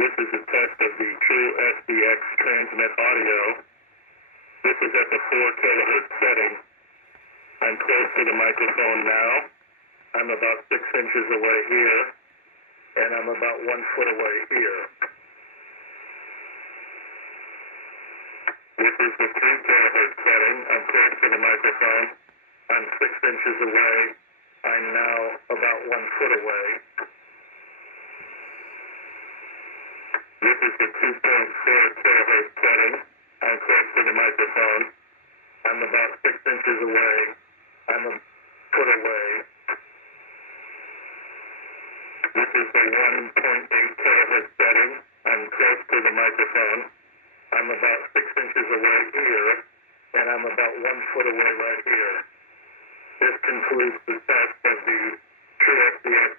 This is a test of the true SDX transmit audio. This is at the 4 kilohertz setting. I'm close to the microphone now. I'm about 6 inches away here, and I'm about 1 foot away here. This is the 3 kilohertz setting. I'm close to the microphone. I'm 6 inches away. I'm now about 1 foot away. This is the 2.4 kilohertz setting. I'm close to the microphone. I'm about 6 inches away. I'm a foot away. This is the 1.8 kilohertz setting. I'm close to the microphone. I'm about 6 inches away here, and I'm about 1 foot away right here. This concludes the test of the true SDX